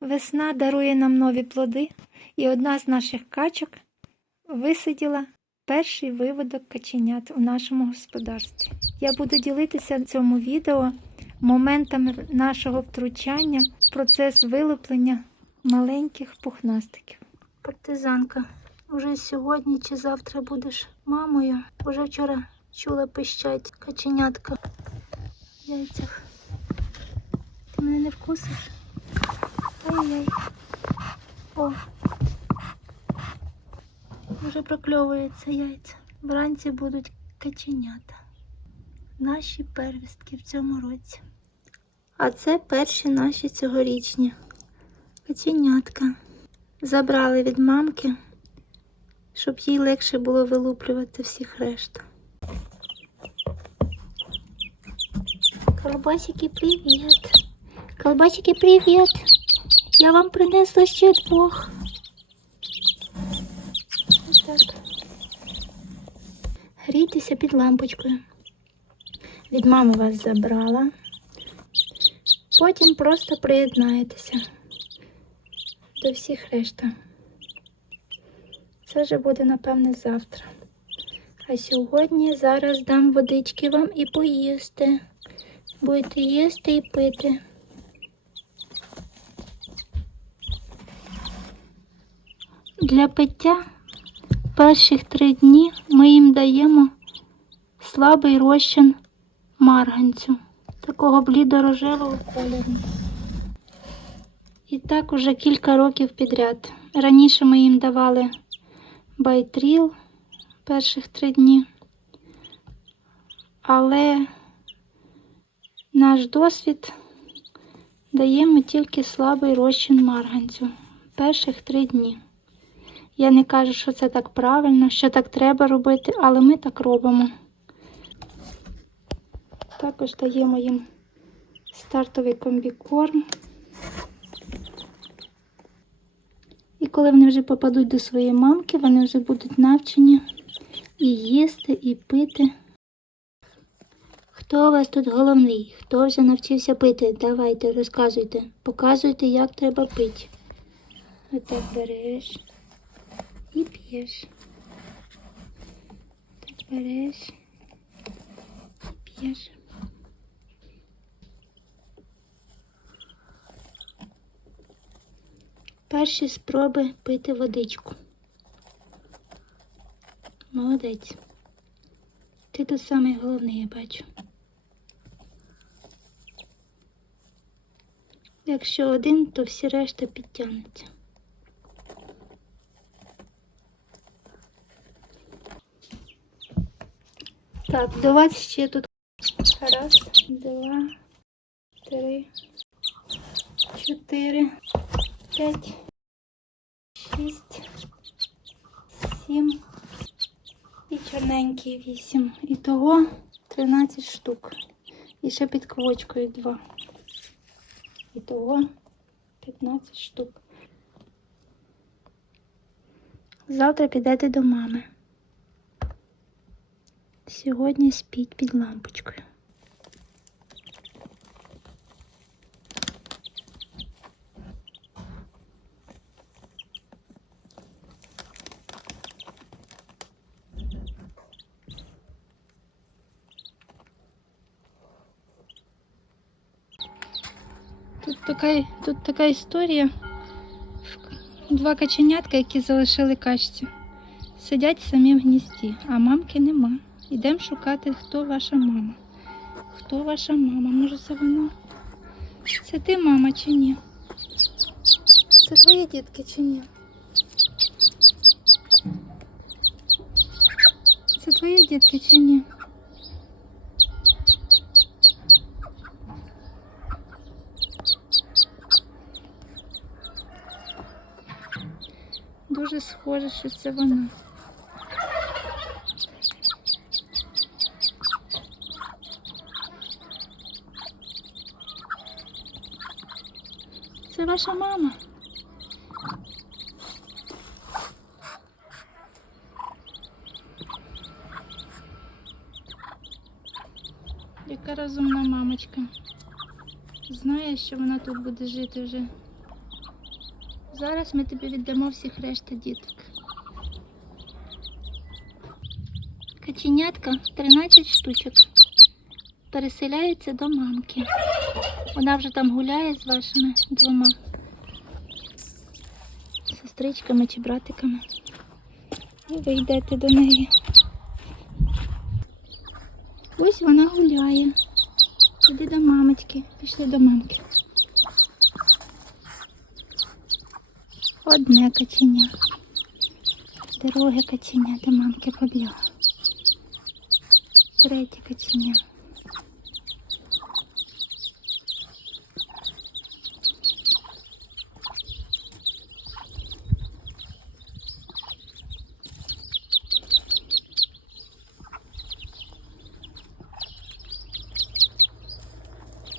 Весна дарує нам нові плоди, і одна з наших качок висиділа перший виводок каченят у нашому господарстві. Я буду ділитися в цьому відео моментами нашого втручання в процес вилуплення маленьких пухнастиків. Партизанка, уже сьогодні чи завтра будеш мамою? Уже вчора чула пищать каченятка в яйцях. Ти мене не вкусиш? Ай-яй. О. Вже прокльовуються яйця. Вранці будуть каченята. Наші первістки в цьому році. А це перші наші цьогорічні каченятка. Забрали від мамки, щоб їй легше було вилуплювати всіх решта. Колбасики, привіт! Колбасики, привіт! Я вам принесла ще двох. Отак. Грійтеся під лампочкою. Від мами вас забрала. Потім просто приєднаєтеся до всіх решта. Це вже буде, напевне, завтра. А сьогодні зараз дам водички вам і поїсти. Будете їсти і пити. Для пиття перших три дні ми їм даємо слабий розчин марганцю, такого блідорожевого кольору. І так уже кілька років підряд. Раніше ми їм давали байтріл перших три дні, але наш досвід даємо тільки слабий розчин марганцю перших три дні. Я не кажу, що це так правильно, що так треба робити, але ми так робимо. Також даємо їм стартовий комбікорм. І коли вони вже попадуть до своєї мамки, вони вже будуть навчені і їсти, і пити. Хто у вас тут головний? Хто вже навчився пити? Давайте, розказуйте. Показуйте, як треба пити. Отак береш п'єш. Так береш і п'єш. Перші спроби пити водичку. Молодець. Ти тут самий головний, я бачу. Якщо один, то всі решта підтягнуться. Так, вас ще тут раз, два, три, чотири, п'ять, шість, сім і чорненький вісім. Ітого 13 штук. І ще під квочкою два. Ітого 15 штук. Завтра підете до мами. Сьогодні спіть під лампочкою. Тут така, тут така історія. Два каченятка, які залишили качці. Сидять самі в гнізді, а мамки нема. Йдемо шукати, хто ваша мама. Хто ваша мама? Може це вона? Це ти мама чи ні? Це твої дітки чи ні? Це твої дітки чи ні? Дуже схоже, що це вона. Ваша мама. Яка розумна мамочка. Знає, що вона тут буде жити вже Зараз ми тобі віддамо всіх решта діток. Каченятка 13 штучок. Переселяється до мамки. Вона вже там гуляє з вашими двома сестричками чи братиками. І ви йдете до неї. Ось вона гуляє. Іди до мамочки. Пішли до мамки. Одне каченя. Друге каченя до мамки побігла. Третє каченя.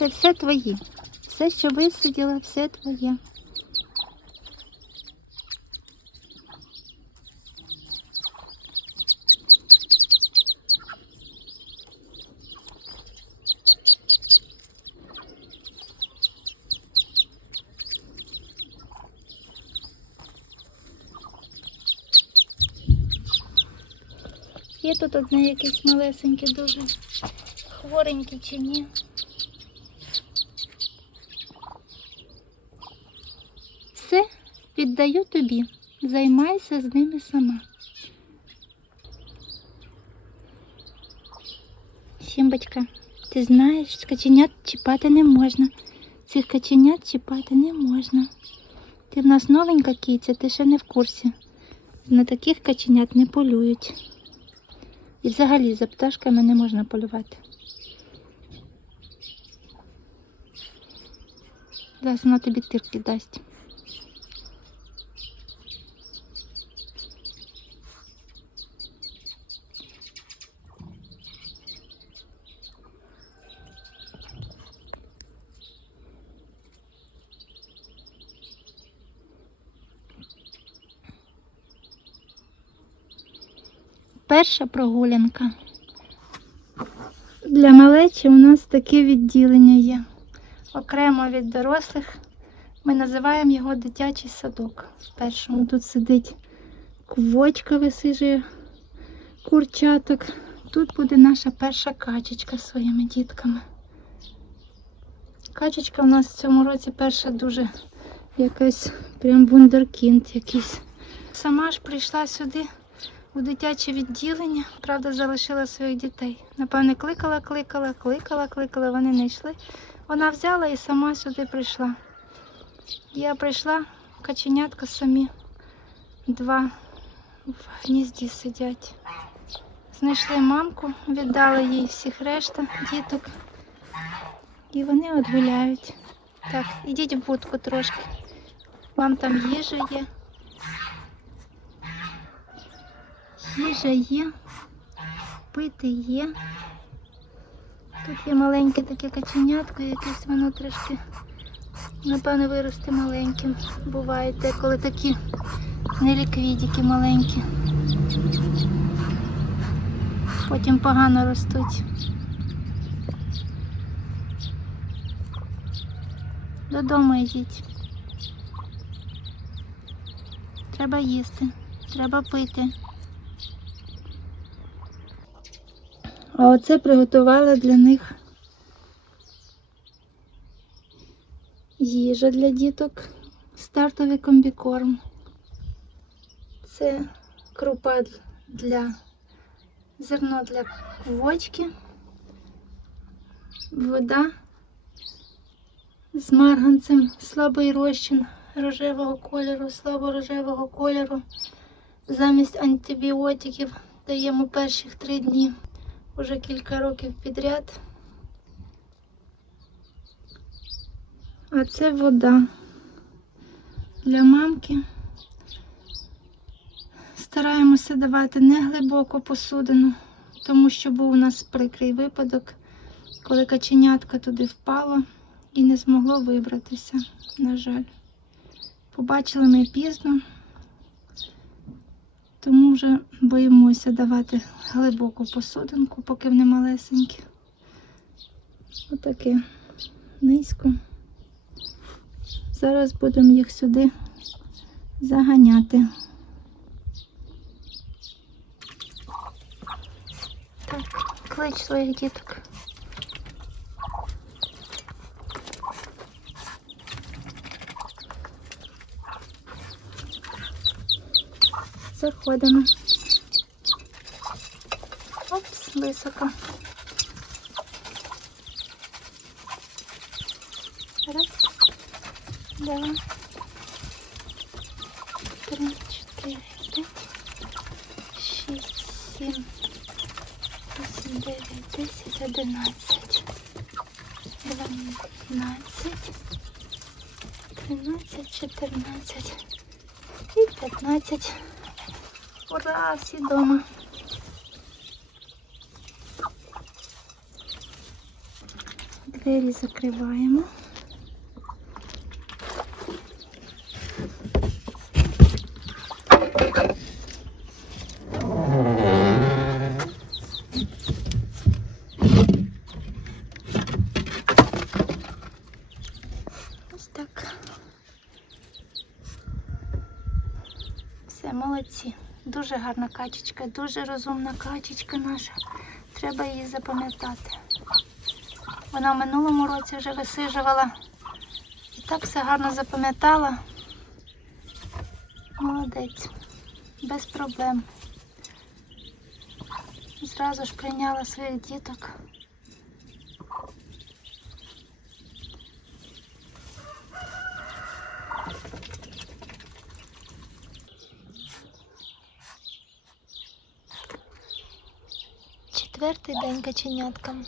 Це все твої. Все, що висиділа, все твоє. Є тут одне якесь малесеньке, дуже хвореньке чи ні. Все віддаю тобі. Займайся з ними сама. Щімбочка, ти знаєш, каченят чіпати не можна. Цих каченят чіпати не можна. Ти в нас новенька киця, ти ще не в курсі. На таких каченят не полюють. І взагалі за пташками не можна полювати. Зараз вона тобі тирки дасть. Перша прогулянка. Для малечі у нас таке відділення є. Окремо від дорослих. Ми називаємо його дитячий садок. В першому тут сидить квочка висижує курчаток. Тут буде наша перша качечка зі своїми дітками. Качечка у нас в цьому році перша дуже якась прям вундеркінд якийсь. Сама ж прийшла сюди у дитяче відділення, правда, залишила своїх дітей. Напевне, кликала, кликала, кликала, кликала, вони не йшли. Вона взяла і сама сюди прийшла. Я прийшла, каченятка самі, два в гнізді сидять. Знайшли мамку, віддали їй всіх решта діток. І вони от гуляють. Так, ідіть в будку трошки. Вам там їжа є. Їжа є, пити є. Тут є маленьке таке каченятко, якесь воно трошки, напевно, виросте маленьким. Бувають деколи такі неліквідіки маленькі. Потім погано ростуть. Додому йдіть. Треба їсти, треба пити. А оце приготувала для них їжа для діток, стартовий комбікорм. Це крупа для зерно для квочки, вода з марганцем, слабий розчин рожевого кольору, слабо рожевого кольору. Замість антибіотиків даємо перших три дні уже кілька років підряд. А це вода для мамки. Стараємося давати не глибоко посудину, тому що був у нас прикрий випадок, коли каченятка туди впало і не змогло вибратися, на жаль. Побачили ми пізно, тому вже боїмося давати глибоку посудинку, поки вони малесенькі. Отаке низько. Зараз будемо їх сюди заганяти. Так, клич своїх діток. Заходимо. Опс, високо. Раз, два, три, чотири, п'ять, шість, сім, вісім, дев'ять, десять, одинадцять, дванадцять, тринадцять, чотирнадцять і п'ятнадцять. Ура, всі дома. Двері закриваємо. Ось так. Все, молодці. Дуже гарна качечка, дуже розумна качечка наша. Треба її запам'ятати. Вона в минулому році вже висижувала і так все гарно запам'ятала. Молодець, без проблем. Зразу ж прийняла своїх діток. Четвертий день каченяткам.